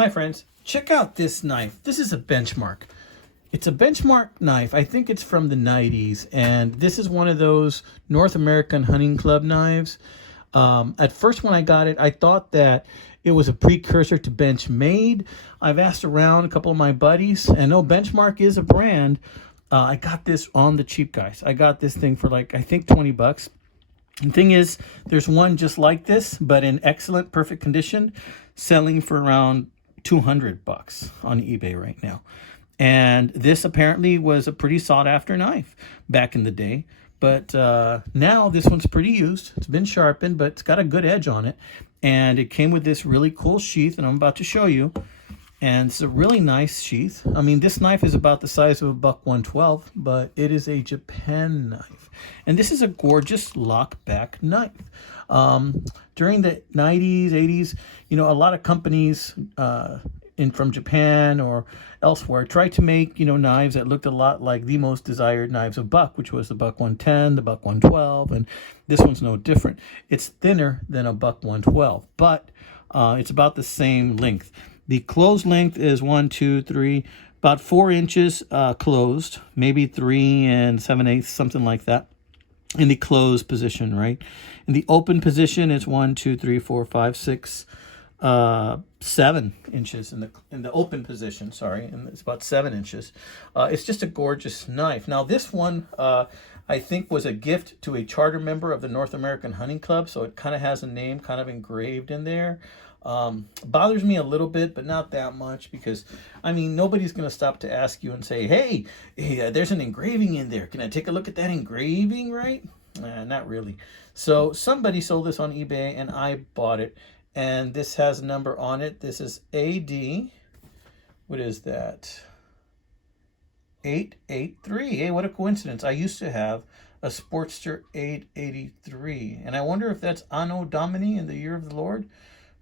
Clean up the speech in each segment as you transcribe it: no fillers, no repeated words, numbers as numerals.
Hi friends, check out this knife. This is a Benchmark. It's a Benchmark knife. I think it's from the 90s, and this is one of those North American hunting club knives. At first when I got it, I thought that it was a precursor to Benchmade. I've asked around a couple of my buddies, and no, Benchmark is a brand. I got this on the cheap, guys. I got this thing for like, I think 20 bucks. The thing is, there's one just like this, but in excellent, perfect condition, selling for around 200 bucks on eBay right now. And this apparently was a pretty sought after knife back in the day. But now this one's pretty used. It's been sharpened, but it's got a good edge on it. And it came with this really cool sheath, and I'm about to show you. And it's a really nice sheath. I mean, this knife is about the size of a buck 112, but it is a Japan knife. And this is a gorgeous lockback knife. During the 90s, 80s, you know, a lot of companies from Japan or elsewhere tried to make, you know, knives that looked a lot like the most desired knives of buck, which was the buck 110, the buck 112, and this one's no different. It's thinner than a buck 112, but it's about the same length. The closed length is 1, 2, 3, about 4 inches closed, maybe 3 7/8, something like that, in the closed position, right? In the open position, it's 1, 2, 3, 4, 5, 6, 7 inches in the open position. Sorry, and it's about 7 inches. It's just a gorgeous knife. Now, this one I think was a gift to a charter member of the North American Hunting Club, so it kind of has a name kind of engraved in there. Bothers me a little bit, but not that much, because I mean, nobody's gonna stop to ask you and say, hey, there's an engraving in there, can I take a look at that engraving, right? Not really. So somebody sold this on eBay and I bought it, and this has a number on it. This is AD, what is that, 883. Hey, what a coincidence. I used to have a Sportster 883, and I wonder if that's Anno Domini, in the year of the Lord.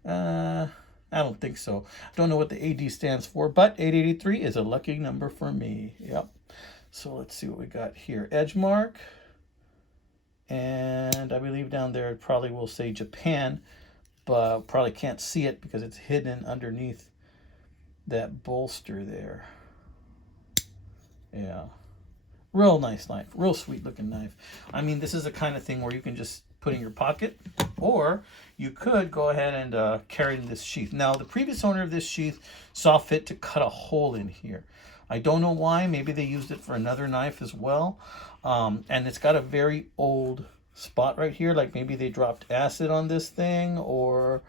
I don't think so. I don't know what the AD stands for, but 883 is a lucky number for me. Yep. So let's see what we got here. Edge mark. And I believe down there it probably will say Japan, but probably can't see it because it's hidden underneath that bolster there. Yeah. Real nice knife. Real sweet looking knife. I mean, this is the kind of thing where you can just put in your pocket, or you could go ahead and carry in this sheath. Now, the previous owner of this sheath saw fit to cut a hole in here. I don't know why. Maybe they used it for another knife as well. And it's got a very old spot right here. Like maybe they dropped acid on this thing, or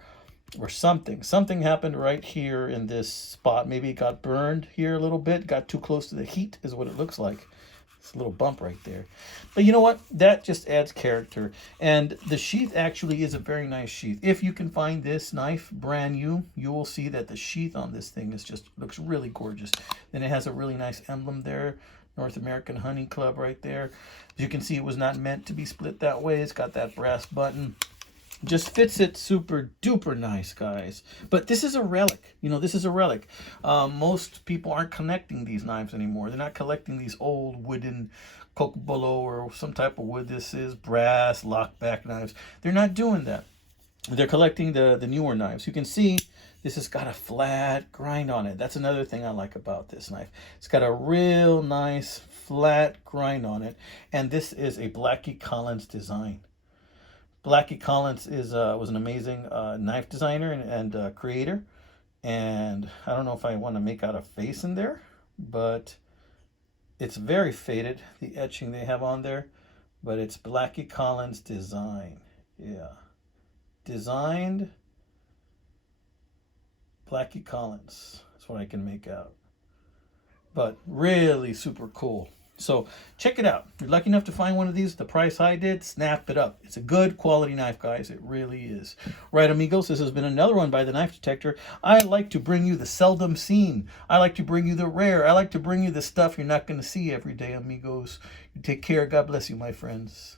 something. Something happened right here in this spot. Maybe it got burned here a little bit. Got too close to the heat is what it looks like. It's a little bump right there. But you know what? That just adds character. And the sheath actually is a very nice sheath. If you can find this knife brand new, you will see that the sheath on this thing is just looks really gorgeous. Then it has a really nice emblem there. North American Hunting Club right there. As you can see, it was not meant to be split that way. It's got that brass button. Just fits it super duper nice, guys. But this is a relic. You know, this is a relic. Most people aren't collecting these knives anymore. They're not collecting these old wooden kokobolo or some type of wood. This is brass lockback knives. They're not doing that. They're collecting the newer knives. You can see this has got a flat grind on it. That's another thing I like about this knife. It's got a real nice flat grind on it. And this is a Blackie Collins design. Blackie Collins was an amazing knife designer and creator. And I don't know if I want to make out a face in there, but it's very faded, the etching they have on there. But it's Blackie Collins design. Yeah. Designed Blackie Collins. That's what I can make out. But really super cool. So check it out. If you're lucky enough to find one of these, the price I did, snap it up. It's a good quality knife, guys. It really is. Right, amigos, this has been another one by the Knife Detector. I like to bring you the seldom seen. I like to bring you the rare. I like to bring you the stuff you're not going to see every day, amigos. You take care. God bless you, my friends.